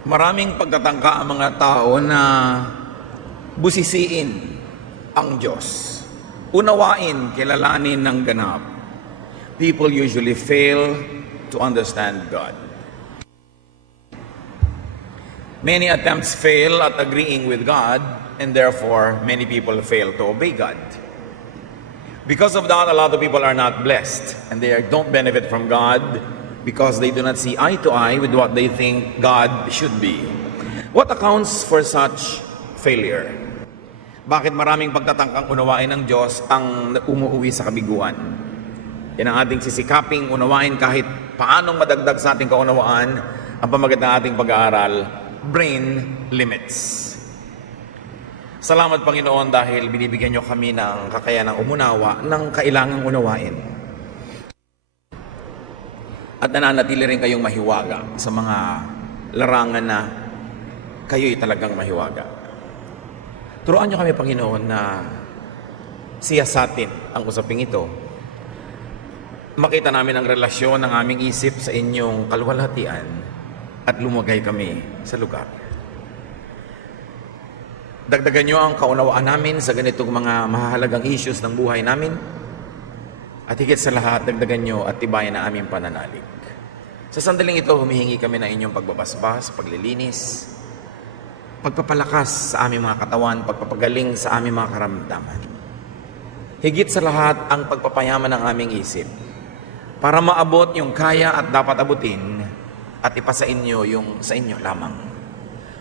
Maraming pagtatangka ang mga tao na busisiin ang Diyos. Unawain, kilalanin ng ganap. People usually fail to understand God. Many attempts fail at agreeing with God, and therefore many people fail to obey God. Because of that, a lot of people are not blessed, and they don't benefit from God because they do not see eye to eye with what they think God should be. What accounts for such failure? Bakit maraming pagtatangkang unawain ng Diyos ang umuuwi sa kabiguan? Yan ang ating sisikaping unawain kahit paanong madagdag sa ating kaunawaan ang pamagat ng ating pag-aaral, brain limits. Salamat Panginoon dahil binibigyan niyo kami ng kakayanang umunawa ng kailangang unawain. At nananatili rin kayong mahiwaga sa mga larangan na kayo'y talagang mahiwaga. Turuan niyo kami, Panginoon, na siyasatin ang usaping ito. Makita namin ang relasyon ng aming isip sa inyong kaluwalhatian at lumagay kami sa lugar. Dagdagan niyo ang kaunawaan namin sa ganitong mga mahalagang issues ng buhay namin. At higit sa lahat, dagdagan niyo at tibayan ang aming pananalig. Sa sandaling ito, humihingi kami ng inyong pagbabasbas, paglilinis, pagpapalakas sa aming mga katawan, pagpapagaling sa aming mga karamdaman. Higit sa lahat, ang pagpapayaman ng aming isip para maabot yung kaya at dapat abutin at ipasa inyo yung sa inyo lamang.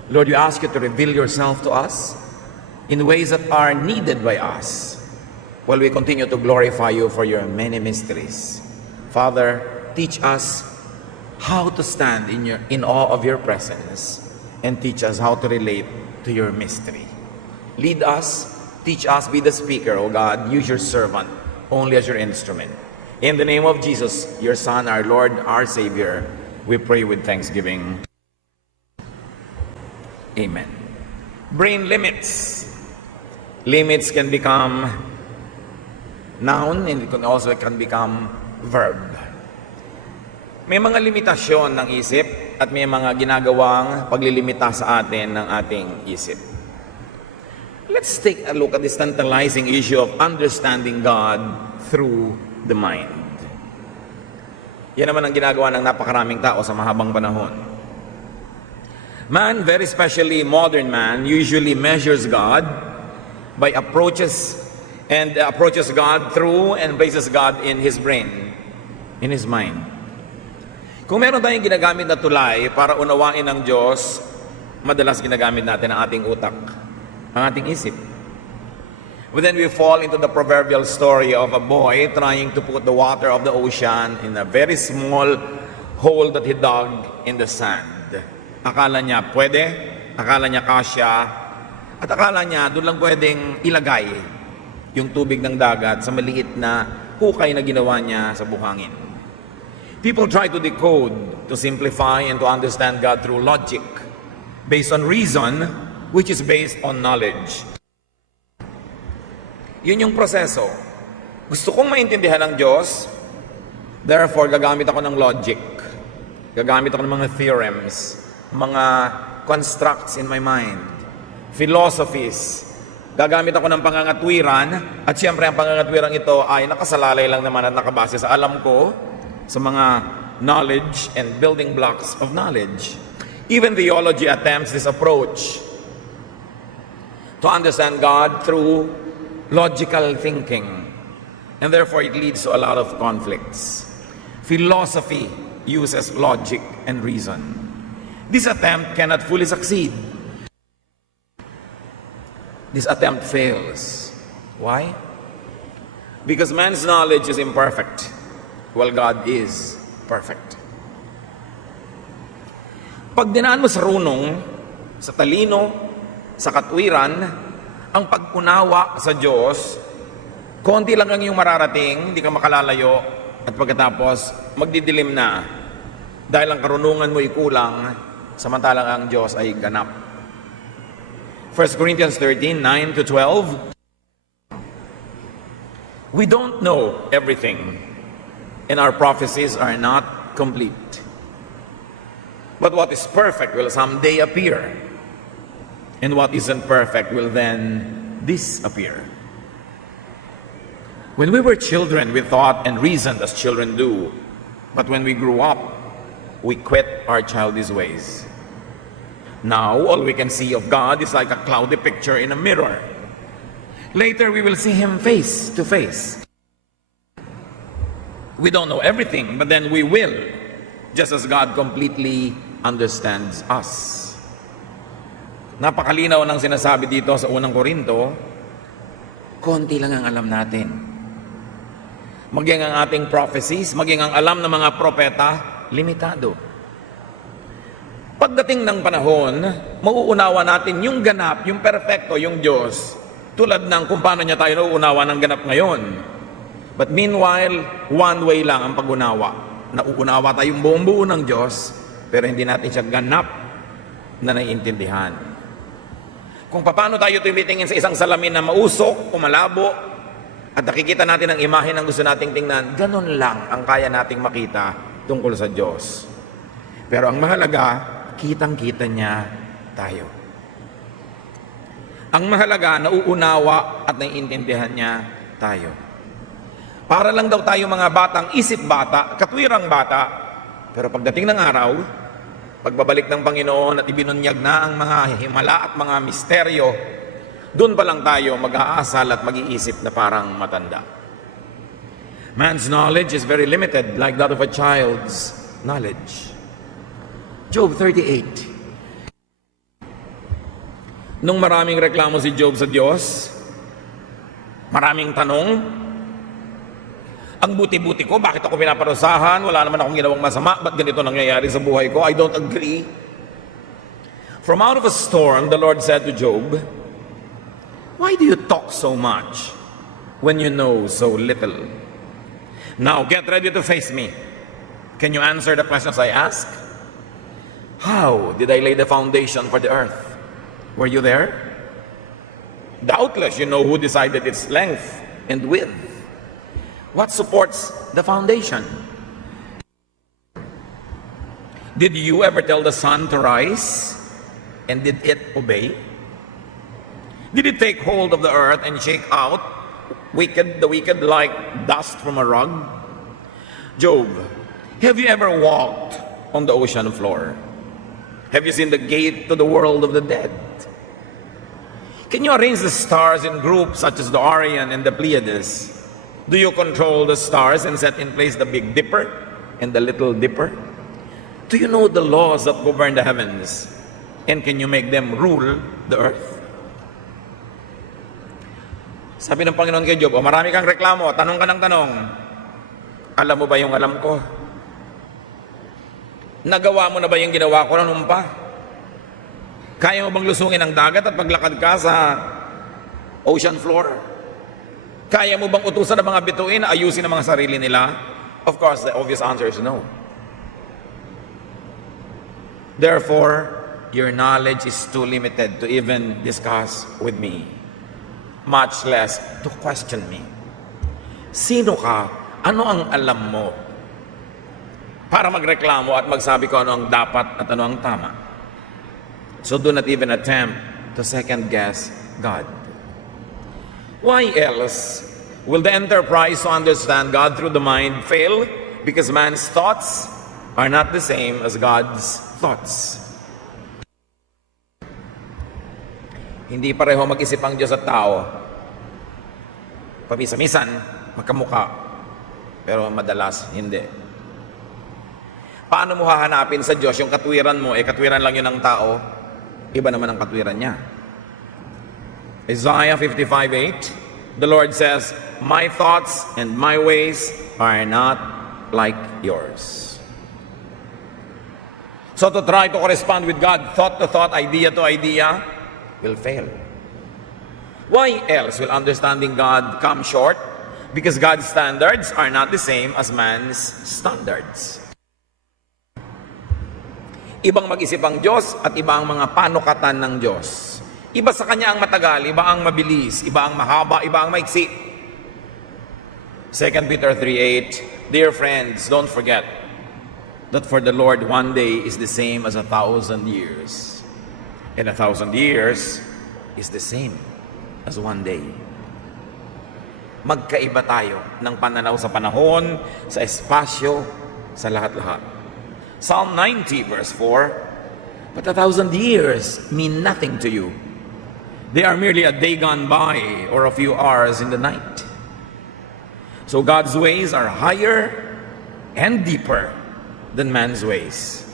Lord, we ask you to reveal yourself to us in ways that are needed by us while we continue to glorify you for your many mysteries. Father, teach us how to stand in awe of your presence and teach us how to relate to your mystery. Lead us, teach us, be the speaker, O God. Use your servant only as your instrument. In the name of Jesus, your Son, our Lord, our Savior, we pray with thanksgiving. Amen. Brain limits. Limits can become noun and it can also become verb. May mga limitasyon ng isip at may mga ginagawang paglilimita sa atin ng ating isip. Let's take a look at this tantalizing issue of understanding God through the mind. Yan naman ang ginagawa ng napakaraming tao sa mahabang panahon. Man, very especially modern man, usually measures God by approaches God through and places God in his brain, in his mind. Kung meron tayong ginagamit na tulay para unawain ng Diyos, madalas ginagamit natin ang ating utak, ang ating isip. But then we fall into the proverbial story of a boy trying to put the water of the ocean in a very small hole that he dug in the sand. Akala niya pwede, akala niya kasya, at akala niya doon lang pwedeng ilagay yung tubig ng dagat sa maliit na hukay na ginawa niya sa buhangin. People try to decode, to simplify, and to understand God through logic, based on reason, which is based on knowledge. Yun yung proseso. Gusto kong maintindihan ng Diyos, therefore gagamit ako ng logic. Gagamit ako ng mga theorems, mga constructs in my mind, philosophies. Gagamit ako ng pangangatwiran, at siyempre ang pangangatwiran ito ay nakasalalay lang naman at nakabase sa alam ko, sa mga knowledge and building blocks of knowledge. Even theology attempts this approach to understand God through logical thinking, and therefore it leads to a lot of conflicts. Philosophy uses logic and reason. This attempt cannot fully succeed. This attempt fails. Why? Because man's knowledge is imperfect, while God is perfect. Pag dinaan mo sa runong, sa talino, sa katwiran, ang pag-unawa sa Diyos, konti lang ang iyong mararating, hindi ka makalalayo, at pagkatapos, magdidilim na. Dahil ang karunungan mo ay kulang, samantalang ang Diyos ay ganap. 1 Corinthians 13:9-12. We don't know everything, and our prophecies are not complete. But what is perfect will someday appear. And what isn't perfect will then disappear. When we were children, we thought and reasoned as children do. But when we grew up, we quit our childish ways. Now, all we can see of God is like a cloudy picture in a mirror. Later, we will see Him face to face. We don't know everything, but then we will, just as God completely understands us. Napakalinaw ng sinasabi dito sa unang Korinto, konti lang ang alam natin. Maging ang ating prophecies, maging ang alam ng mga propeta, limitado. Pagdating ng panahon, mauunawa natin yung ganap, yung perfecto, yung Diyos, tulad ng kung paano niya tayo nauunawa ng ganap ngayon. But meanwhile, one way lang ang pag-unawa. Nauunawa tayong buong buo ng Diyos, pero hindi natin siya ganap na naiintindihan. Kung paano tayo tumitingin sa isang salamin na mausok o malabo, at nakikita natin ang imahe ng gusto nating tingnan, ganun lang ang kaya nating makita tungkol sa Diyos. Pero ang mahalaga, kitang-kita niya tayo. Ang mahalaga, nauunawa at naiintindihan niya tayo. Para lang daw tayo mga batang isip bata, katwirang bata, pero pagdating ng araw, pagbabalik ng Panginoon at ibinunyag na ang mga himala at mga misteryo, doon pa lang tayo mag-aasal at mag-iisip na parang matanda. Man's knowledge is very limited, like that of a child's knowledge. Job 38. Nung maraming reklamo si Job sa Diyos, maraming tanong, ang buti-buti ko, bakit ako pinaparusahan? Wala naman akong ginawang masama, ba't ganito nangyayari sa buhay ko? I don't agree. From out of a storm, the Lord said to Job, why do you talk so much when you know so little? Now get ready to face me. Can you answer the questions I ask? How did I lay the foundation for the earth? Were you there? Doubtless you know who decided its length and width. What supports the foundation? Did you ever tell the sun to rise? And did it obey? Did it take hold of the earth and shake out the wicked like dust from a rug? Job, have you ever walked on the ocean floor? Have you seen the gate to the world of the dead? Can you arrange the stars in groups such as the Orion and the Pleiades? Do you control the stars and set in place the Big Dipper and the Little Dipper? Do you know the laws that govern the heavens? And can you make them rule the earth? Sabi ng Panginoon kay Job, marami kang reklamo, tanong ka ng tanong. Alam mo ba yung alam ko? Nagawa mo na ba yung ginawa ko noon pa? Kaya mo bang lusungin ang dagat at paglakad ka sa ocean floor? Kaya mo bang utusan ng mga bituin na ayusin ang mga sarili nila? Of course, the obvious answer is no. Therefore, your knowledge is too limited to even discuss with me, much less to question me. Sino ka? Ano ang alam mo? Para magreklamo at magsabi ko ano ang dapat at ano ang tama. So do not even attempt to second guess God. Why else will the enterprise to understand God through the mind fail? Because man's thoughts are not the same as God's thoughts. Hindi pareho mag-isip ang Diyos at tao. Pamisa-misan, magkamukha. Pero madalas, hindi. Paano mo hahanapin sa Diyos yung katwiran mo? Katwiran lang yun ng tao. Iba naman ang katwiran niya. Isaiah 55:8, the Lord says, my thoughts and my ways are not like yours. So to try to correspond with God, thought to thought, idea to idea, will fail. Why else will understanding God come short? Because God's standards are not the same as man's standards. Ibang mag-isip ang Diyos at iba ang mga panukatan ng Diyos. Iba sa Kanya ang matagal, iba ang mabilis, iba ang mahaba, iba ang maiksi. 2 Peter 3:8, dear friends, don't forget, that for the Lord 1 day is the same as 1,000 years, and 1,000 years is the same as 1 day. Magkaiba tayo ng pananaw sa panahon, sa espasyo, sa lahat-lahat. Psalm 90 verse 4, but 1,000 years mean nothing to you. They are merely a day gone by or a few hours in the night. So God's ways are higher and deeper than man's ways.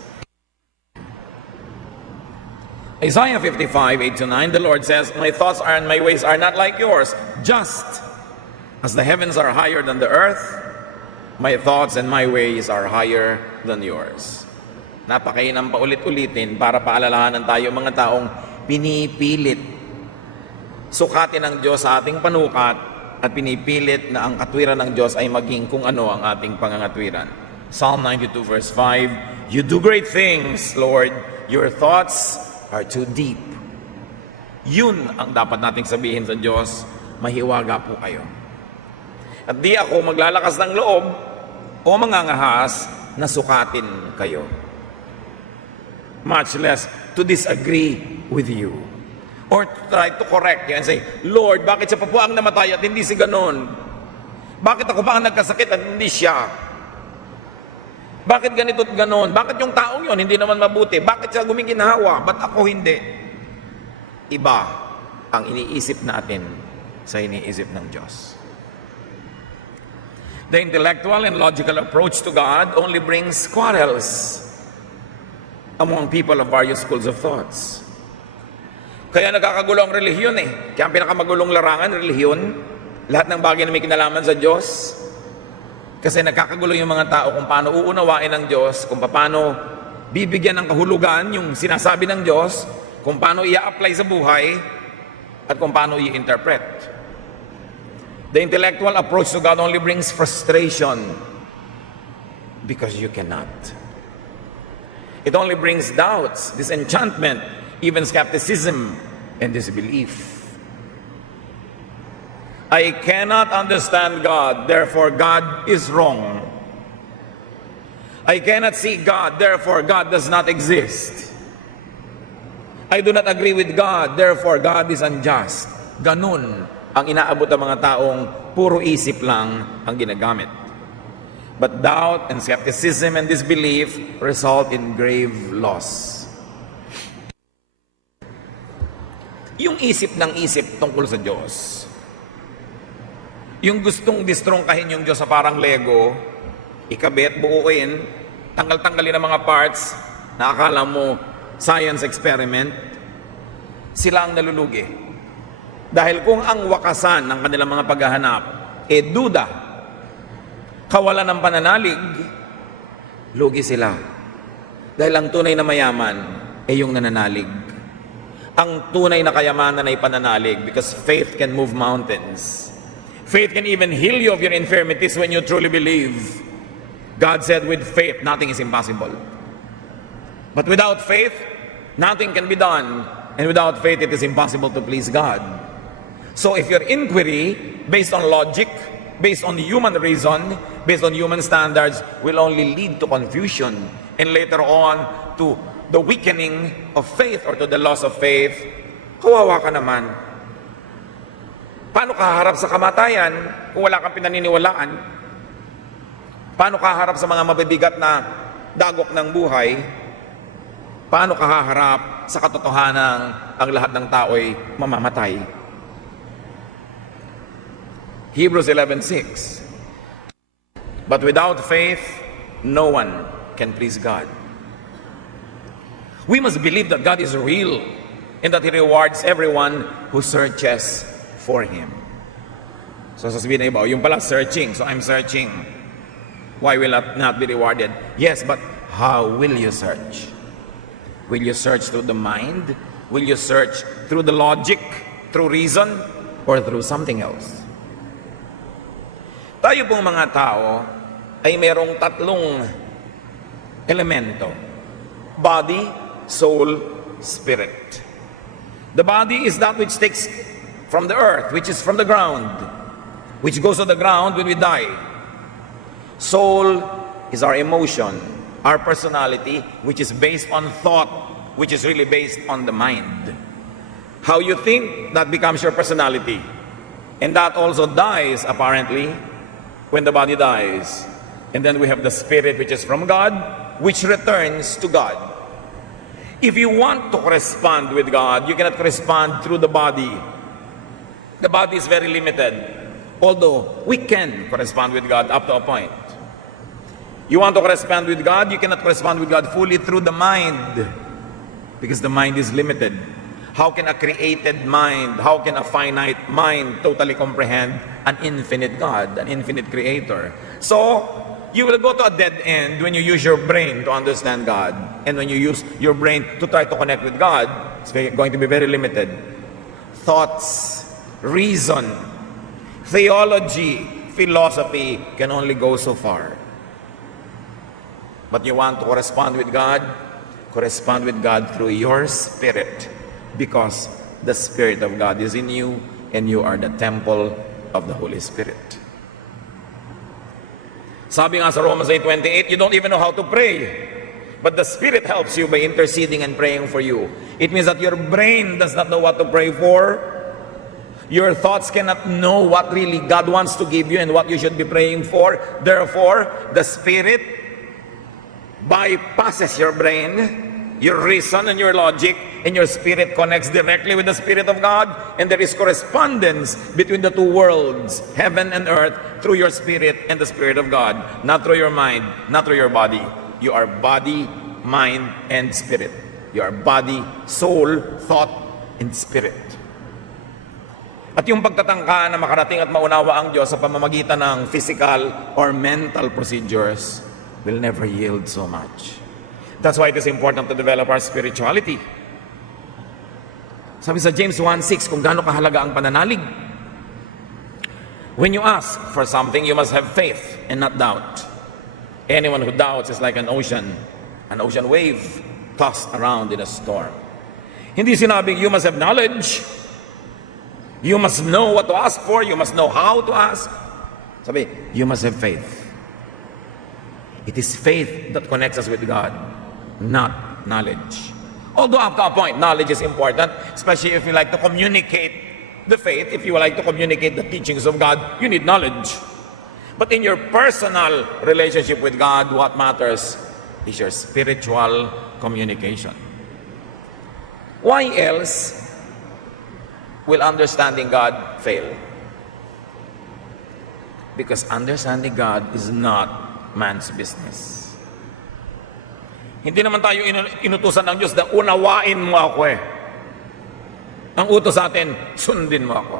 Isaiah 55, 8-9, the Lord says, my thoughts and my ways are not like yours. Just as the heavens are higher than the earth, my thoughts and my ways are higher than yours. Napakainam paulit-ulitin para paalalahanan tayo mga taong pinipilit sukatin ng Diyos sa ating panukat at pinipilit na ang katwiran ng Diyos ay maging kung ano ang ating pangangatwiran. Psalm 92 verse 5, you do great things, Lord. Your thoughts are too deep. Yun ang dapat nating sabihin sa Diyos, mahiwaga po kayo. At di ako maglalakas ng loob o mangangahas na sukatin kayo. Much less to disagree with you. Or to try to correct you and say, Lord, bakit siya pa po ang namatay at hindi si ganon? Bakit ako pa ang nagkasakit at hindi siya? Bakit ganito at ganon? Bakit yung taong yon hindi naman mabuti? Bakit siya gumiginhawa? Ba't ako hindi? Iba ang iniisip natin sa iniisip ng Diyos. The intellectual and logical approach to God only brings quarrels among people of various schools of thoughts. Kaya nagkakagulo ang relihiyon eh. Kaya ang pinakamagulong larangan, relihiyon, lahat ng bagay na may kinalaman sa Diyos. Kasi nagkakagulo yung mga tao kung paano uunawain ng Diyos, kung paano bibigyan ng kahulugan yung sinasabi ng Diyos, kung paano i-apply sa buhay, at kung paano i-interpret. The intellectual approach to God only brings frustration because you cannot. It only brings doubts, disenchantment, even skepticism and disbelief. I cannot understand God, therefore God is wrong. I cannot see God, therefore God does not exist. I do not agree with God, therefore God is unjust. Ganun ang inaabot ng mga taong puro isip lang ang ginagamit. But doubt and skepticism and disbelief result in grave loss. Yung isip ng isip tungkol sa Diyos, yung gustong distrongkahin yung Diyos sa parang Lego, ikabit, buuin, tanggal-tanggalin ang mga parts na akala mo science experiment, sila ang nalulugi. Dahil kung ang wakasan ng kanilang mga paghahanap duda, kawalan ng pananalig, lugi sila. Dahil ang tunay na mayaman ay yung nananalig. Ang tunay na kayamanan ay pananalig because faith can move mountains. Faith can even heal you of your infirmities when you truly believe. God said with faith, nothing is impossible. But without faith, nothing can be done. And without faith, it is impossible to please God. So if your inquiry, based on logic, based on human reason, based on human standards, will only lead to confusion and later on to the weakening of faith or to the loss of faith, kawawa ka naman. Paano ka harap sa kamatayan kung wala kang pinaniniwalaan? Paano ka harap sa mga mabibigat na dagok ng buhay? Paano ka haharap sa katotohanan ang lahat ng tao'y mamamatay? Hebrews 11:6. But without faith, no one can please God. We must believe that God is real and that He rewards everyone who searches for Him. So sasabihin na iba, yung pala searching, so I'm searching. Why will I not be rewarded? Yes, but how will you search? Will you search through the mind? Will you search through the logic, through reason, or through something else? Tayo pong mga tao ay merong tatlong elemento. Body, soul, spirit. The body is that which takes from the earth, which is from the ground, which goes to the ground when we die. Soul is our emotion, our personality, which is based on thought, which is really based on the mind. How you think, that becomes your personality. And that also dies, apparently, when the body dies. And then we have the spirit, which is from God, which returns to God. If you want to correspond with God, you cannot correspond through the body. The body is very limited. Although we can correspond with God up to a point. You want to correspond with God, you cannot correspond with God fully through the mind. Because the mind is limited. How can a created mind, how can a finite mind totally comprehend an infinite God, an infinite creator? So, you will go to a dead end when you use your brain to understand God. And when you use your brain to try to connect with God, it's going to be very limited. Thoughts, reason, theology, philosophy can only go so far. But you want to correspond with God through your spirit. Because the Spirit of God is in you and you are the temple of the Holy Spirit. Sabi nga sa Romans 8:28, you don't even know how to pray. But the Spirit helps you by interceding and praying for you. It means that your brain does not know what to pray for. Your thoughts cannot know what really God wants to give you and what you should be praying for. Therefore, the Spirit bypasses your brain, your reason and your logic, and your spirit connects directly with the Spirit of God, and there is correspondence between the two worlds, heaven and earth, through your spirit and the Spirit of God, not through your mind, not through your body. You are body, mind, and spirit. You are body, soul, thought, and spirit. At yung pagtatangka na makarating at maunawa ang Diyos sa pamamagitan ng physical or mental procedures will never yield so much. That's why it is important to develop our spirituality. Sabi sa James 1:6, kung gaano kahalaga ang pananalig. When you ask for something, you must have faith and not doubt. Anyone who doubts is like an ocean wave tossed around in a storm. Hindi sinabing you must have knowledge. You must know what to ask for. You must know how to ask. Sabi, you must have faith. It is faith that connects us with God, not knowledge. Although up to a point, knowledge is important, especially if you like to communicate the faith, if you like to communicate the teachings of God, you need knowledge. But in your personal relationship with God, what matters is your spiritual communication. Why else will understanding God fail? Because understanding God is not man's business. Hindi naman tayo inutusan ng Diyos na unawain mo ako eh. Ang utos sa atin, sundin mo ako.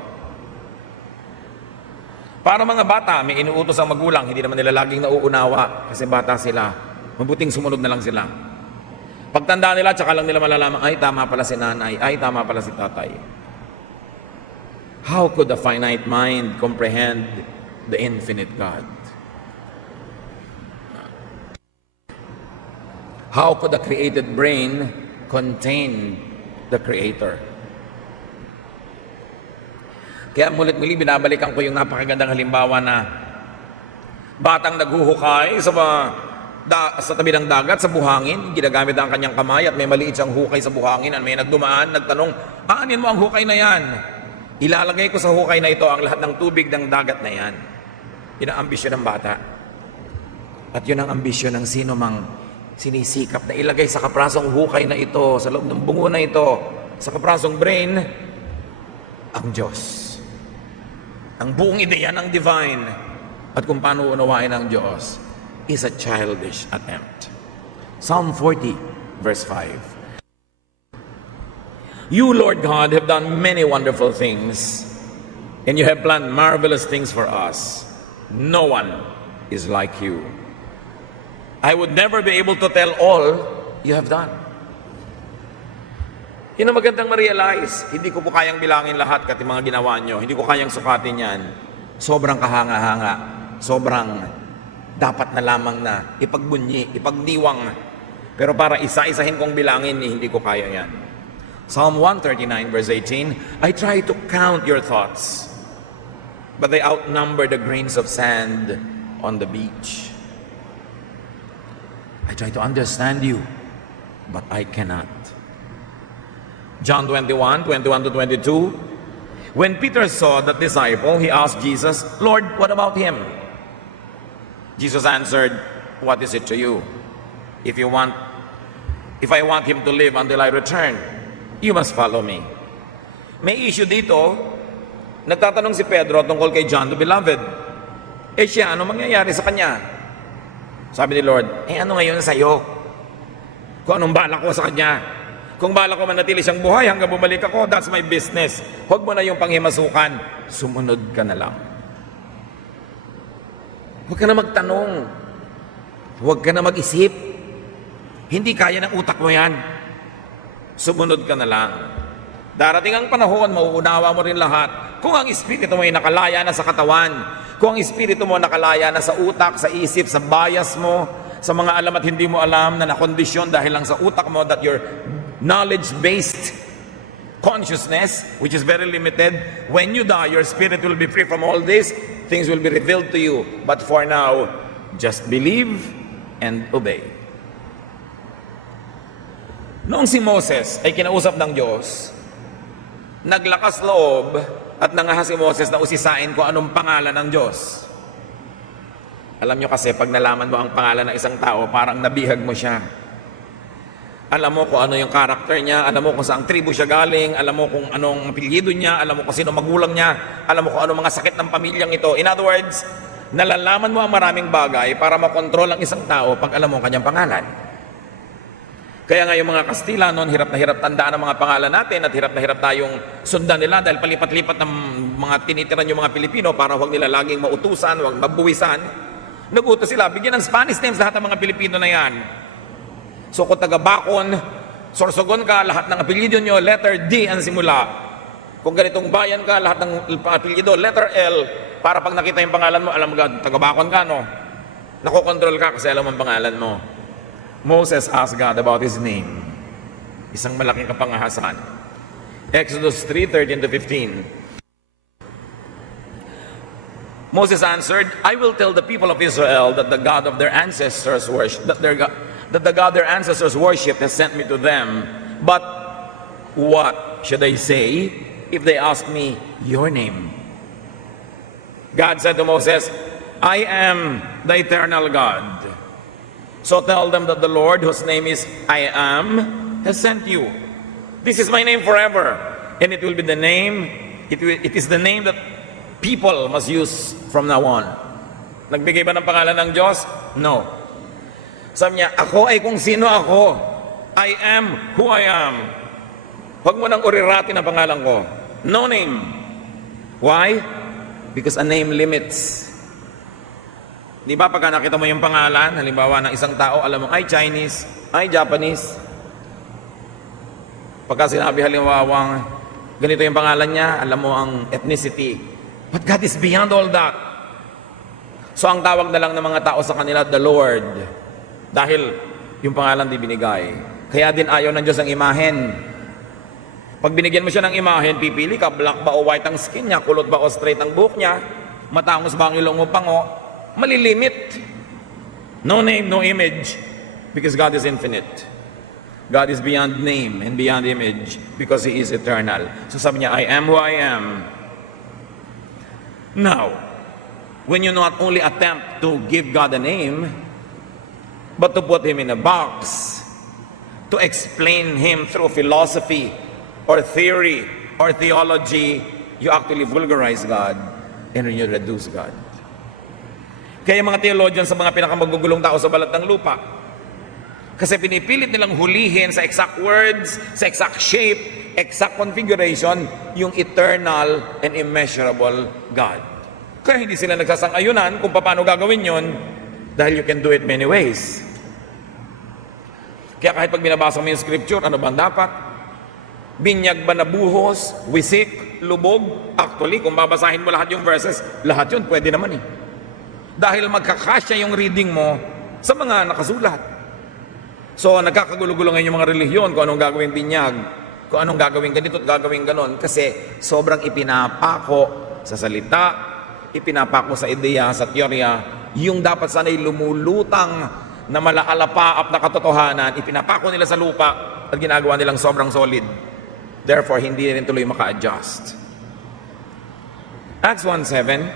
Para mga bata, may inuutos ang magulang, hindi naman nila laging nauunawa kasi bata sila. Mabuting sumunod na lang sila. Pagtanda nila, tsaka lang nila malalaman, ay tama pala si nanay, ay tama pala si tatay. How could a finite mind comprehend the infinite God? How could a created brain contain the Creator? Kaya mulit-muli binabalikan ko yung napakagandang halimbawa na batang naghuhukay sa tabi ng dagat, sa buhangin, ginagamit ang kanyang kamay at may maliit siyang hukay sa buhangin at may nagdumaan, nagtanong, aanin mo ang hukay na yan? Ilalagay ko sa hukay na ito ang lahat ng tubig ng dagat na yan. Yun ang ambisyon ng bata. At yun ang ambisyon ng sino mang sinisikap na ilagay sa kaprasong hukay na ito, sa loob ng bungo na ito, sa kaprasong brain, ang Diyos. Ang buong ideya ng divine at kung paano unawain ang Diyos is a childish attempt. Psalm 40, verse 5. You, Lord God, have done many wonderful things, and you have planned marvelous things for us. No one is like you. I would never be able to tell all you have done. Yun ang magandang ma-realize. Hindi ko po kayang bilangin lahat kasi mga ginawa nyo. Hindi ko kayang sukatin yan. Sobrang kahanga-hanga. Sobrang dapat na lamang na ipagbunyi, ipagdiwang. Pero para isa-isahin kong bilangin, hindi ko kaya yan. Psalm 139 verse 18, I try to count your thoughts, but they outnumber the grains of sand on the beach. I try to understand you, but I cannot. John 21:21-22. When Peter saw that disciple, he asked Jesus, Lord, what about him? Jesus answered, what is it to you? If I want him to live until I return, you must follow me. May issue dito. Nagtatanong si Pedro tungkol kay John the Beloved. Siya, ano mangyayari sa kanya? Sabi ni Lord, ano ngayon sa'yo? Kung anong balak ko sa kanya. Kung balak ko manatili siyang buhay hanggang bumalik ako, that's my business. Huwag mo na yung panghimasukan. Sumunod ka na lang. Huwag ka na magtanong. Huwag ka na mag-isip. Hindi kaya ng utak mo yan. Sumunod ka na lang. Darating ang panahon, mauunawa mo rin lahat. Kung ang espiritu mo ay nakalaya na sa katawan, kung ang espiritu mo nakalaya na sa utak, sa isip, sa bias mo, sa mga alam at hindi mo alam na nakondisyon dahil lang sa utak mo, that your knowledge-based consciousness, which is very limited, when you die, your spirit will be free from all this, things will be revealed to you. But for now, just believe and obey. Noong si Moses ay kinausap ng Diyos, naglakas loob at nangahas si Moses na usisain kung anong pangalan ng Diyos. Alam nyo kasi, pag nalaman mo ang pangalan ng isang tao, parang nabihag mo siya. Alam mo kung ano yung karakter niya, alam mo kung saang tribu siya galing, alam mo kung anong apelyido niya, alam mo kung sino magulang niya, alam mo kung anong mga sakit ng pamilyang ito. In other words, nalalaman mo ang maraming bagay para makontrol ang isang tao pag alam mo ang kanyang pangalan. Kaya nga yung mga Kastila noon, hirap na hirap tandaan ang mga pangalan natin at hirap na hirap tayong sundan nila dahil palipat-lipat ng mga tinitiran yung mga Pilipino para huwag nila laging mautusan, huwag mabuwisan. Nagutos sila, bigyan ng Spanish names lahat ng mga Pilipino na yan. So kung taga-Bacon, Sorsogon ka, lahat ng apelyido nyo, letter D ang simula. Kung ganitong bayan ka, lahat ng apelyido, letter L, para pag nakita yung pangalan mo, alam mo, taga-Bacon ka, no? Nakokontrol ka kasi alam ang pangalan mo. Moses asked God about his name. Isang malaking kapangahasan. Exodus 3:13-15. Moses answered, I will tell the people of Israel that the God of their ancestors worship, that the God their ancestors worshipped has sent me to them. But what should I say if they ask me your name? God said to Moses, I am the eternal God. So tell them that the Lord, whose name is I Am, has sent you. This is my name forever, and it will be the name, it is the name that people must use from now on. Nagbigay ba ng pangalan ng Diyos? No. Sabi niya, ako ay kung sino ako. I am who I am. Huwag mo nang uriratin ang pangalan ko. No name. Why? Because a name limits. Di ba pagka nakita mo yung pangalan, halimbawa ng isang tao, alam mo, ay Chinese, ay Japanese. Pagka sinabi halimbawa, ganito yung pangalan niya, alam mo ang ethnicity. But God is beyond all that. So ang tawag na lang ng mga tao sa kanila, the Lord. Dahil yung pangalan di binigay. Kaya din ayaw ng Diyos ang imahen. Pag binigyan mo siya ng imahen, pipili ka, black ba o white ang skin niya, kulot ba o straight ang buhok niya, matangos ba ang ilong o pango, malilimit. No name, no image. Because God is infinite. God is beyond name and beyond image because He is eternal. So sabi niya, I am who I am. Now, when you not only attempt to give God a name, but to put Him in a box, to explain Him through philosophy or theory or theology, you actually vulgarize God and you reduce God. Kaya mga theologians sa mga pinakamagugulong tao sa balat ng lupa, kasi pinipilit nilang hulihin sa exact words, sa exact shape, exact configuration, yung eternal and immeasurable God. Kaya hindi sila nagsasang-ayunan kung paano gagawin yon, dahil you can do it many ways. Kaya kahit pag binabasa mo yung scripture, ano bang dapat? Binyag ba na buhos, wisik, lubog? Actually, kung babasahin mo lahat yung verses, lahat yun pwede naman eh. Dahil magkakasya yung reading mo sa mga nakasulat. So, nagkakagulo-gulo ngayon yung mga relihiyon kung anong gagawing binyag, kung anong gagawing ganito at gagawing ganon. Kasi sobrang ipinapako sa salita, ipinapako sa ideya, sa teorya, yung dapat sana'y lumulutang na malaalapaap na katotohanan, ipinapako nila sa lupa at ginagawa nilang sobrang solid. Therefore, hindi rin tuloy maka-adjust. Acts 1:7,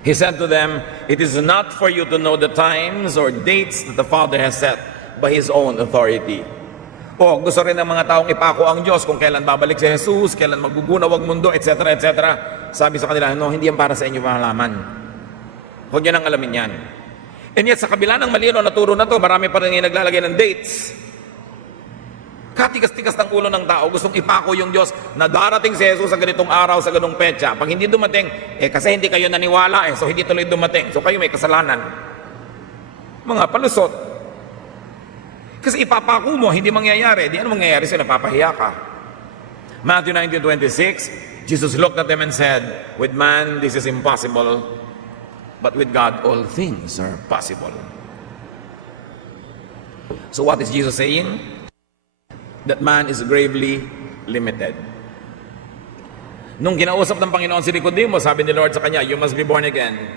he said to them, "It is not for you to know the times or dates that the Father has set by His own authority." O, gusto rin ng mga taong ipako ang Diyos kung kailan babalik si Jesus, kailan magugunaw ang mundo, etc., etc. Sabi sa kanila, no, hindi yan para sa inyo malaman. Huwag nyo nang alamin yan. And yet, sa kabila ng malino na turo na to, marami pa rin yung naglalagay ng dates. Katikas-tikas ng ulo ng tao, gustong ipako yung Diyos na darating si Jesus sa ganitong araw, sa ganong petsa. Pag hindi dumating, kasi hindi kayo naniwala, so hindi tuloy dumating. So kayo may kasalanan. Mga palusot. Kasi ipapako mo, hindi mangyayari. Di ano mangyayari sa'yo, napapahiya ka. Matthew 19:26, Jesus looked at them and said, "With man this is impossible, but with God all things are possible." So what is Jesus saying? That man is gravely limited. Nung kinausap ng Panginoon si Nicodemus, sabi ni Lord sa kanya, "You must be born again."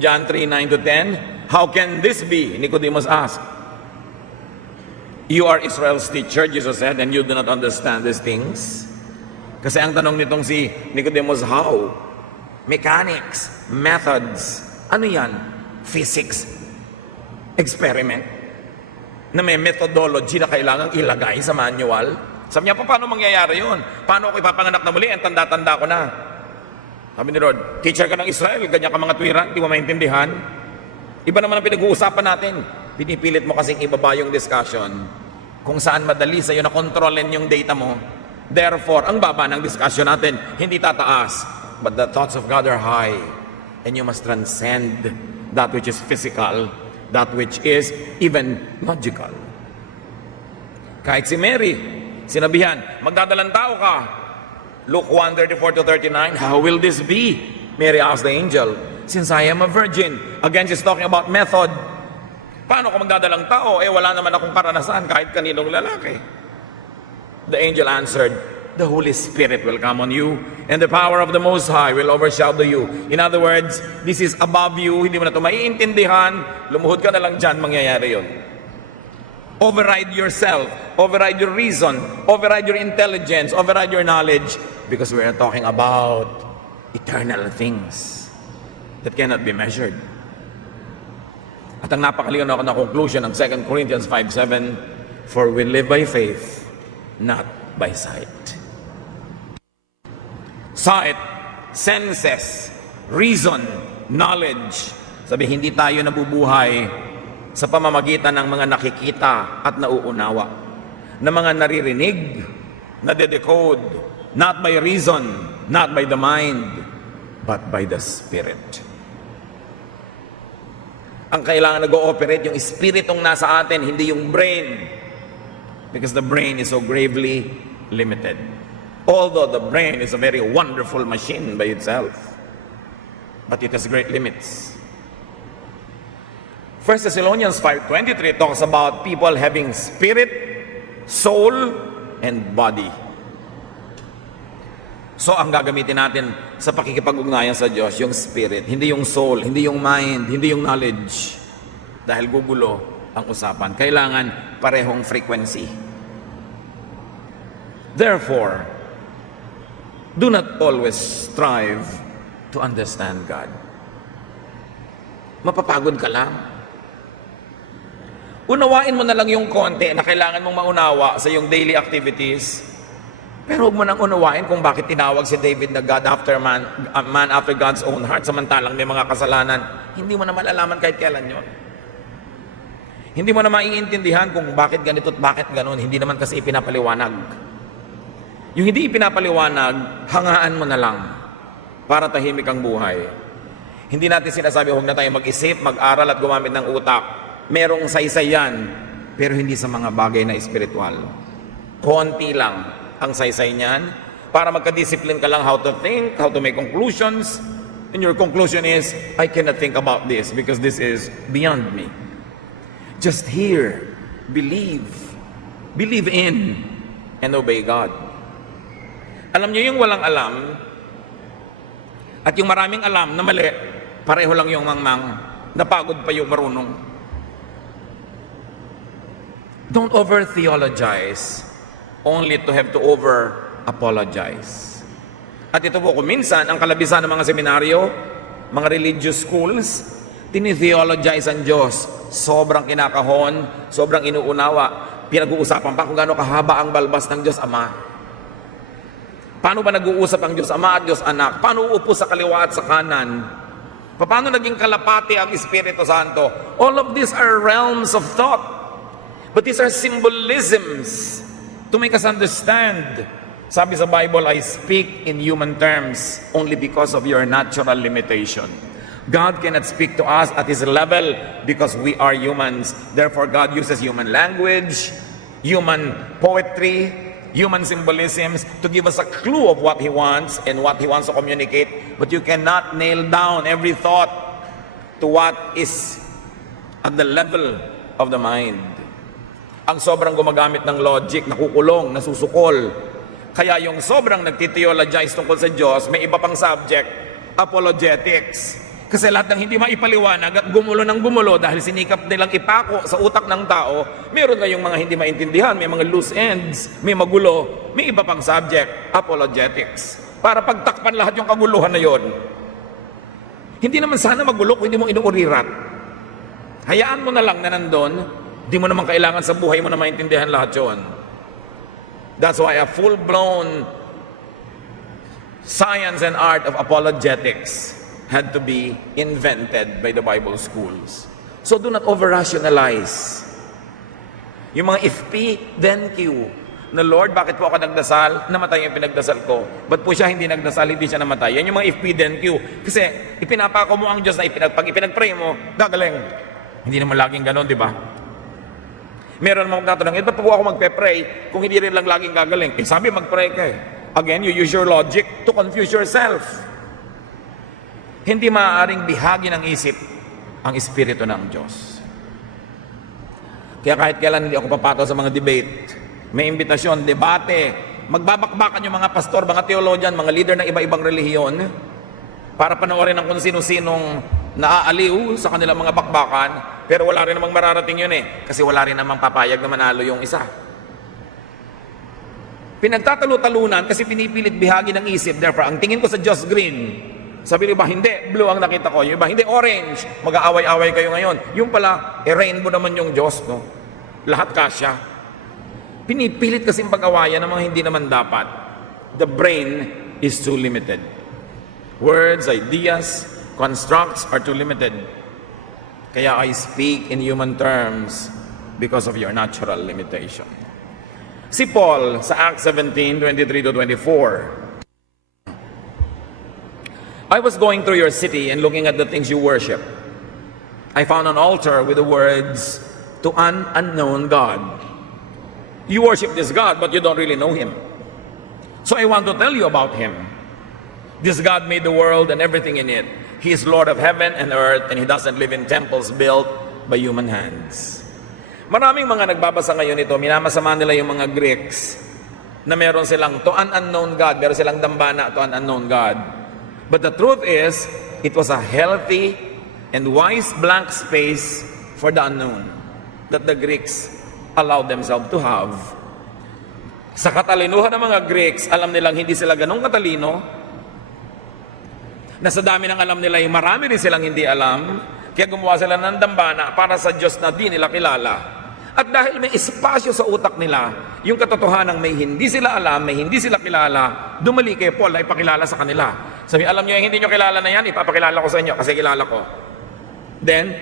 John 3:9-10, "How can this be?" Nicodemus asked. "You are Israel's teacher," Jesus said, "and you do not understand these things." Kasi ang tanong nitong si Nicodemus, how? Mechanics, methods. Ano yan? Physics. Experiment. Na may methodology na kailangang ilagay sa manual. Sabi niya, paano mangyayari yun? Paano ako ipapanganak na muli? Ang tanda-tanda ko na. Sabi ni Lord, teacher ka ng Israel, ganyan ka mga tuwiran, di mo maintindihan. Iba naman ang pinag-uusapan natin. Pinipilit mo kasing ibaba yung discussion kung saan madali sa'yo na kontrolin yung data mo. Therefore, ang baba ng discussion natin, hindi tataas. But the thoughts of God are high. And you must transcend that which is physical, that which is even logical. Kahit si Mary, sinabihan, magdadalang tao ka. Luke 1:34-39, how will this be? Mary asked the angel, since I am a virgin. Again, she's talking about method. Paano ko magdadalang tao? Wala naman akong karanasan kahit kaninong lalaki. The angel answered, the Holy Spirit will come on you, and the power of the Most High will overshadow you. In other words, this is above you, hindi mo na ito maiintindihan, lumuhod ka na lang dyan, mangyayari yun. Override yourself, override your reason, override your intelligence, override your knowledge, because we are talking about eternal things that cannot be measured. At ang napakalinaw na conclusion ng 2 Corinthians 5:7, for we live by faith, not by sight. Sight, senses, reason, knowledge. Sabi, hindi tayo nabubuhay sa pamamagitan ng mga nakikita at nauunawa, na mga naririnig, nade-decode, not by reason, not by the mind, but by the Spirit. Ang kailangan nag-ooperate yung spiritong nasa atin, hindi yung brain. Because the brain is so gravely limited. Although the brain is a very wonderful machine by itself, but it has great limits. 1 Thessalonians 5:23 talks about people having spirit, soul, and body. So ang gagamitin natin sa pakikipag-ugnayan sa Diyos, yung spirit, hindi yung soul, hindi yung mind, hindi yung knowledge. Dahil gugulo ang usapan. Kailangan parehong frequency. Therefore, do not always strive to understand God. Mapapagod ka lang. Unawain mo na lang yung konti na kailangan mong maunawa sa iyong daily activities. Pero huwag mo nang unawain kung bakit tinawag si David na God after man, a man after God's own heart, samantalang may mga kasalanan. Hindi mo na malalaman kahit kailan yun. Hindi mo na maiintindihan kung bakit ganito at bakit ganon. Hindi naman kasi ipinapaliwanag. Yung hindi ipinapaliwanag, hangaan mo na lang para tahimik ang buhay. Hindi natin sinasabi, huwag na tayo mag-isip, mag-aral at gumamit ng utak. Merong saysay yan, pero hindi sa mga bagay na espiritual. Konti lang ang saysay niyan para magka-discipline ka lang how to think, how to make conclusions. And your conclusion is, I cannot think about this because this is beyond me. Just hear, believe in, and obey God. Alam niyo yung walang alam at yung maraming alam na mali, pareho lang yung mangmang, napagod pa yung marunong. Don't over-theologize only to have to over-apologize. At ito po, kung minsan, ang kalabisan ng mga seminaryo, mga religious schools, tini-theologize ang Diyos. Sobrang kinakahon, sobrang inuunawa. Pinag-uusapan pa kung gaano kahaba ang balbas ng Diyos Ama. Paano ba nag-uusap ang Diyos Ama at Diyos Anak? Paano uupo sa kaliwa at sa kanan? Paano naging kalapati ang Espiritu Santo? All of these are realms of thought. But these are symbolisms to make us understand. Sabi sa Bible, I speak in human terms only because of your natural limitation. God cannot speak to us at His level because we are humans. Therefore, God uses human language, human poetry, human symbolisms to give us a clue of what He wants and what He wants to communicate. But you cannot nail down every thought to what is at the level of the mind. Ang sobrang gumagamit ng logic, nakukulong, nasusukol. Kaya yung sobrang nagtiteologize tungkol sa Diyos, may iba pang subject, apologetics. Kasi lahat ng hindi maipaliwanag at gumulo ng gumulo dahil sinikap nilang ipako sa utak ng tao, meron kayong mga hindi maintindihan, may mga loose ends, may magulo, may iba pang subject, apologetics. Para pagtakpan lahat yung kaguluhan na yon. Hindi naman sana magulo kung hindi mo inuurirat. Hayaan mo na lang na nandun. Di mo naman kailangan sa buhay mo na maintindihan lahat yun. That's why a full-blown science and art of apologetics had to be invented by the Bible schools. So do not over-rationalize. Yung mga if P, then Q. Na Lord, bakit po ako nagdasal? Namatay yung pinagdasal ko. Ba't po siya hindi nagdasal, hindi siya namatay? Yan yung mga if P, then Q. Kasi ipinapako mo ang Diyos na pag ipinag-pray mo, gagaling. Hindi naman laging ganon, di ba? Meron namang tatanong, ba't po ako magpe-pray kung hindi rin lang laging gagaling? Sabi, mag-pray ka eh. Again, you use your logic to confuse yourself. Hindi maaaring bihagi ng isip ang Espiritu ng Diyos. Kaya kahit kailan hindi ako papato sa mga debate, may imbitasyon, debate, magbabakbakan yung mga pastor, mga theologian, mga leader ng iba-ibang relihiyon para panoorin ng kung sino-sinong naaaliw sa kanilang mga bakbakan, pero wala rin namang mararating yun eh, kasi wala rin namang papayag na manalo yung isa. Pinagtatalo-talunan kasi pinipilit bihagi ng isip, therefore, ang tingin ko sa Diyos green. Sabi niyo ba, hindi, blue ang nakita ko. Yung iba, hindi, orange. Mag-aaway-away kayo ngayon. Yung pala, rainbow naman yung Diyos, no? Lahat kasya. Pinipilit kasing pag-awayan ng mga hindi naman dapat. The brain is too limited. Words, ideas, constructs are too limited. Kaya I speak in human terms because of your natural limitation. Si Paul sa Acts 17:23-24. I was going through your city and looking at the things you worship. I found an altar with the words, to an unknown God. You worship this God, but you don't really know Him. So I want to tell you about Him. This God made the world and everything in it. He is Lord of heaven and earth, and He doesn't live in temples built by human hands. Maraming mga nagbabasa ngayon ito, minamasama nila yung mga Greeks na meron silang to an unknown God, meron silang dambana to an unknown God. But the truth is, it was a healthy and wise blank space for the unknown that the Greeks allowed themselves to have. Sa katalinuhan ng mga Greeks, alam nilang hindi sila ganong katalino, na sa dami ng alam nila, marami rin silang hindi alam, kaya gumawa sila ng dambana para sa Diyos na di nila kilala. At dahil may espasyo sa utak nila, yung katotohanan may hindi sila alam, may hindi sila kilala, dumali kay Paul na ipakilala sa kanila. Sabi, alam nyo yung hindi nyo kilala na yan, ipapakilala ko sa inyo kasi kilala ko. Then,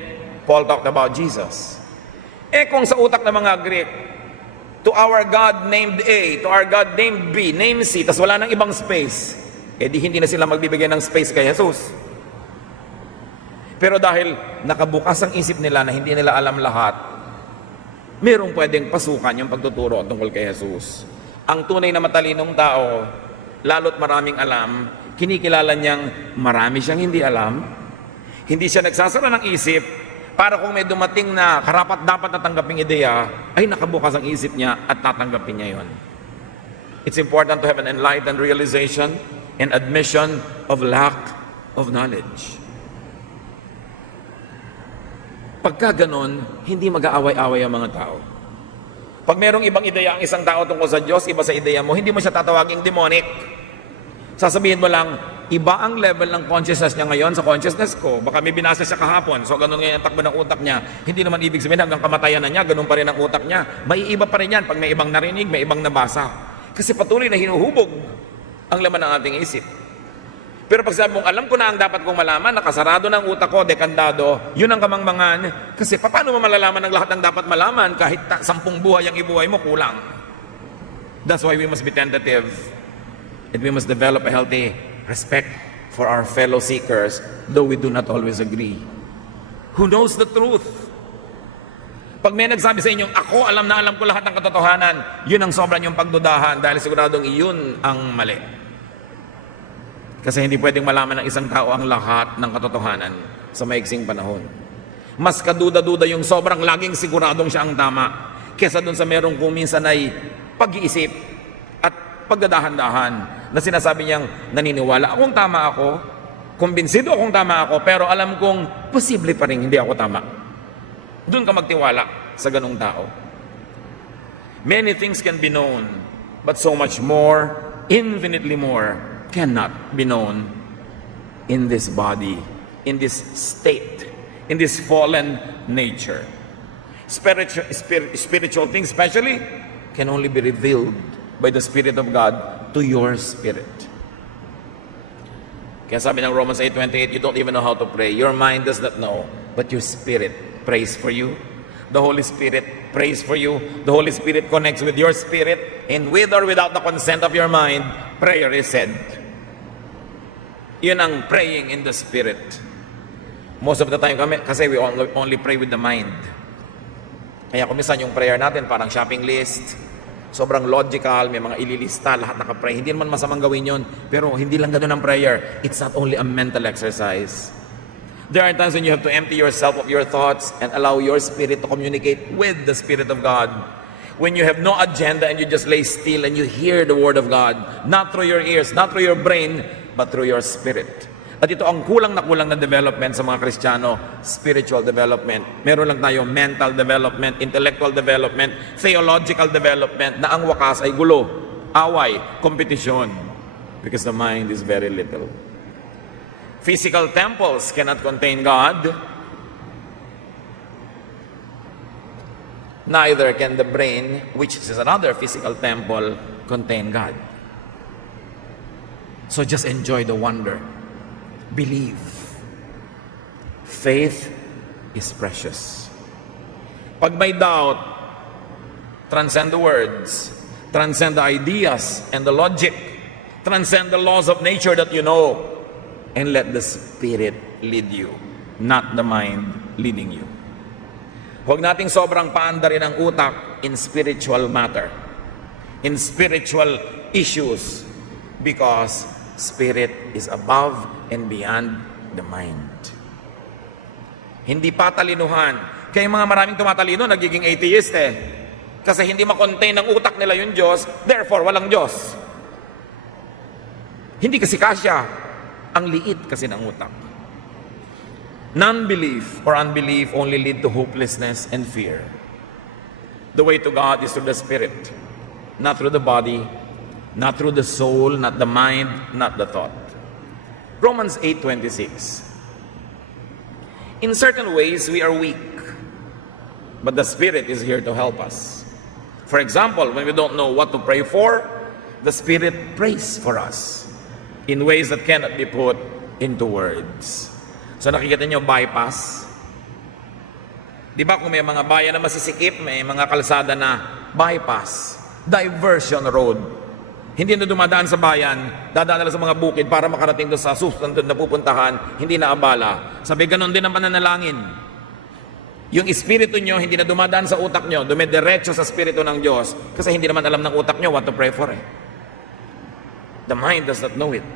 Paul talked about Jesus. Kung sa utak ng mga Greek, to our God named A, to our God named B, named C, tas wala nang ibang space, di hindi na sila magbibigay ng space kay Jesus. Pero dahil nakabukas ang isip nila na hindi nila alam lahat, merong pwedeng pasukan yung pagtuturo tungkol kay Jesus. Ang tunay na matalinong tao, lalo't maraming alam, kinikilala niyang marami siyang hindi alam, hindi siya nagsasara ng isip, para kung may dumating na karapat-dapat na tanggaping ideya, ay nakabukas ang isip niya at tatanggapin niya yon. It's important to have an enlightened realization and admission of lack of knowledge. Pagka ganon, hindi mag-aaway-away ang mga tao. Pag merong ibang ideya ang isang tao tungkol sa Diyos, iba sa ideya mo, hindi mo siya tatawaging demonic. Sasabihin mo lang, iba ang level ng consciousness niya ngayon sa consciousness ko. Baka may binasa siya kahapon, so ganun ngayon ang takbo ng utak niya. Hindi naman ibig sabihin hanggang kamatayan na niya, ganun pa rin ang utak niya. May iba pa rin yan pag may ibang narinig, may ibang nabasa. Kasi patuloy na hinuhubog ang laman ng ating isip. Pero pag sabi mong, alam ko na ang dapat kong malaman, nakasarado ng utak ko, dekandado, yun ang kamangmangan. Kasi paano mo malalaman ang lahat ng dapat malaman kahit 10 buhay ang ibuhay mo, kulang. That's why we must be tentative. And we must develop a healthy respect for our fellow seekers, though we do not always agree. Who knows the truth? Pag may nagsabi sa inyong, ako alam na alam ko lahat ng katotohanan, yun ang sobra niyong pagdudahan dahil siguradong iyon ang mali. Kasi hindi pwedeng malaman ng isang tao ang lahat ng katotohanan sa maiksing panahon. Mas kaduda-duda yung sobrang laging siguradong siya ang tama kesa dun sa merong kung minsan ay pag-iisip at pagdadahan-dahan na sinasabi niyang naniniwala akong tama ako, kumbinsido akong tama ako, pero alam kong posible pa rin hindi ako tama. Doon ka magtiwala sa ganung tao. Many things can be known, but so much more, infinitely more, cannot be known in this body, in this state, in this fallen nature. Spiritual things especially can only be revealed by the Spirit of God to your spirit. Kaya sabi ng Romans 8:28, you don't even know how to pray. Your mind does not know, but your spirit prays for you. The Holy Spirit prays for you. The Holy Spirit connects with your spirit, and with or without the consent of your mind, prayer is said. Yun ang praying in the Spirit. Most of the time kami, kasi we only pray with the mind. Kaya kumisan yung prayer natin parang shopping list, sobrang logical, may mga ililista, lahat nakapray. Hindi naman masamang gawin yun, pero hindi lang ganun ang prayer. It's not only a mental exercise. There are times when you have to empty yourself of your thoughts and allow your spirit to communicate with the Spirit of God. When you have no agenda and you just lay still and you hear the Word of God, not through your ears, not through your brain, but through your spirit. At ito ang kulang na development sa mga Kristiyano, spiritual development. Meron lang tayo mental development, intellectual development, theological development, na ang wakas ay gulo, away, kompetisyon. Because the mind is very little. Physical temples cannot contain God. Neither can the brain, which is another physical temple, contain God. So just enjoy the wonder. Believe. Faith is precious. Pag may doubt, transcend the words, transcend the ideas and the logic, transcend the laws of nature that you know, and let the Spirit lead you, not the mind leading you. Huwag nating sobrang paandarin ang utak in spiritual matter, in spiritual issues, because Spirit is above and beyond the mind. Hindi patalinuhan. Kaya mga maraming tumatalino, nagiging atheist Kasi hindi makontain ng utak nila yung Diyos, therefore walang Diyos. Hindi kasi kasya. Ang liit kasi ng utak. Non-belief or unbelief only lead to hopelessness and fear. The way to God is through the Spirit, not through the body, not through the soul, not the mind, not the thought. Romans 8:26. In certain ways, we are weak, but the Spirit is here to help us. For example, when we don't know what to pray for, the Spirit prays for us in ways that cannot be put into words. So nakikita niyo, bypass. Di ba kung may mga bayan na masisikip, may mga kalsada na bypass, diversion road. Hindi na dumadaan sa bayan, dadaan na sa mga bukid para makarating doon sa susunod na pupuntahan, hindi na abala. Sabi, ganon din ang pananalangin. Yung espiritu nyo, hindi na dumadaan sa utak nyo, dumidiretso sa espiritu ng Diyos, kasi hindi naman alam ng utak nyo what to pray for. The mind does not know it.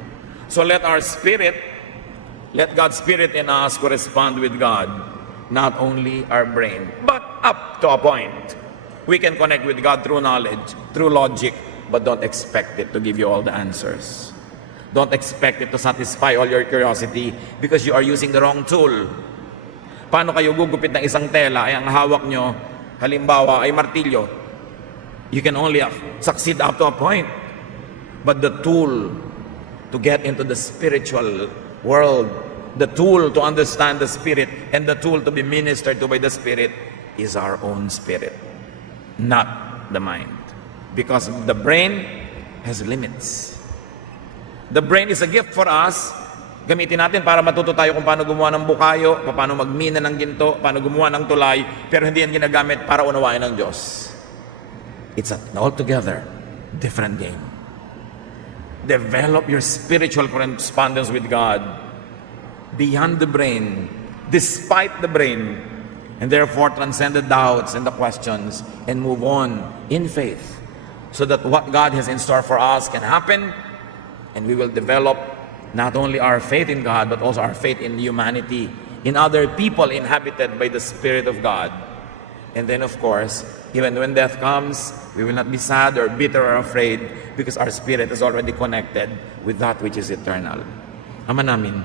So let our spirit, let God's Spirit in us correspond with God, not only our brain, but up to a point. We can connect with God through knowledge, through logic, but don't expect it to give you all the answers. Don't expect it to satisfy all your curiosity because you are using the wrong tool. Paano kayo gugupit ng isang tela ay ang hawak nyo, halimbawa, ay martilyo. You can only succeed up to a point. But the tool to get into the spiritual world, the tool to understand the Spirit, and the tool to be ministered to by the Spirit is our own spirit, not the mind. Because the brain has limits. The brain is a gift for us. Gamitin natin para matuto tayo kung paano gumawa ng bukayo, paano magmina ng ginto, paano gumawa ng tulay, pero hindi yan ginagamit para unawain ng Diyos. It's an altogether different game. Develop your spiritual correspondence with God beyond the brain, despite the brain, and therefore transcend the doubts and the questions and move on in faith so that what God has in store for us can happen, and we will develop not only our faith in God, but also our faith in humanity, in other people inhabited by the Spirit of God. And then, of course, even when death comes, we will not be sad or bitter or afraid because our spirit is already connected with that which is eternal. Ama namin,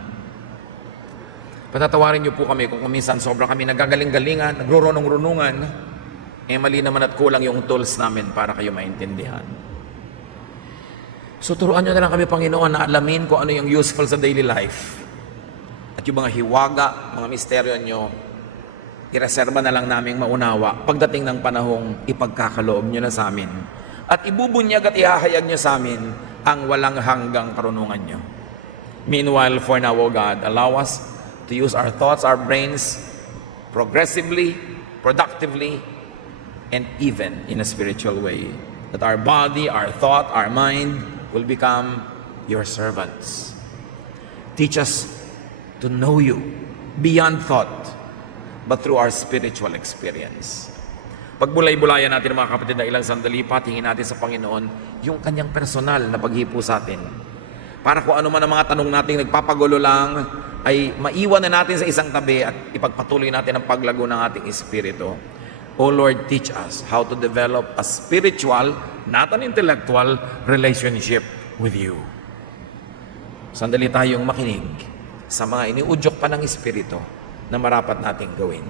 patatawarin niyo po kami kung minsan sobra kami nagagaling-galingan, nagrurunong-runungan, mali naman at kulang yung tools namin para kayo maintindihan. So turuan niyo na lang kami, Panginoon, na alamin kung ano yung useful sa daily life. At yung mga hiwaga, mga misteryo niyo, ireserba na lang naming maunawa pagdating ng panahong ipagkakaloob niyo na sa amin. At ibubunyag at ihahayag niyo sa amin ang walang hanggang karunungan niyo. Meanwhile, for now, O God, allow us to use our thoughts, our brains, progressively, productively, and even in a spiritual way. That our body, our thought, our mind will become your servants. Teach us to know you beyond thought, but through our spiritual experience. Pagbulay-bulayan natin mga kapatid na ilang sandali pa, tingin natin sa Panginoon yung kanyang personal na paghipo sa atin. Para kung ano man ang mga tanong natin nagpapagulo lang, ay maiwan na natin sa isang tabi at ipagpatuloy natin ang paglago ng ating espiritu. O Lord, teach us how to develop a spiritual, not an intellectual, relationship with you. Sandali tayong makinig sa mga iniudyok pa ng espiritu na marapat nating gawin.